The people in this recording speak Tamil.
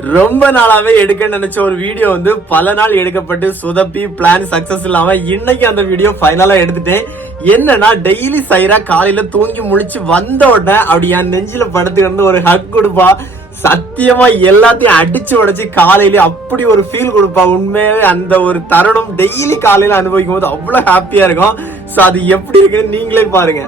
ரொம்ப நாளாவே எடுக்க நினைச்ச ஒரு வீடியோ வந்து பல நாள் எடுக்கப்பட்டு சொதப்பி பிளான் சக்சஸ் இல்லாம இன்னைக்கு அந்த வீடியோ ஃபைனலா எடுத்துட்டேன். என்னன்னா டெய்லி சைரா காலையில தூங்கி முழிச்சு வந்த உடனே அப்படி என் நெஞ்சில படுத்துக்கிட்டு ஒரு ஹக் கொடுப்பா. சத்தியமா எல்லாத்தையும் அடிச்சு உடைச்சு காலையில அப்படி ஒரு ஃபீல் கொடுப்பா. உண்மையாவே அந்த ஒரு தருணம் டெய்லி காலையில அனுபவிக்கும் போது அவ்வளவு ஹாப்பியா இருக்கும். சோ அது எப்படி இருக்குன்னு நீங்களே பாருங்க.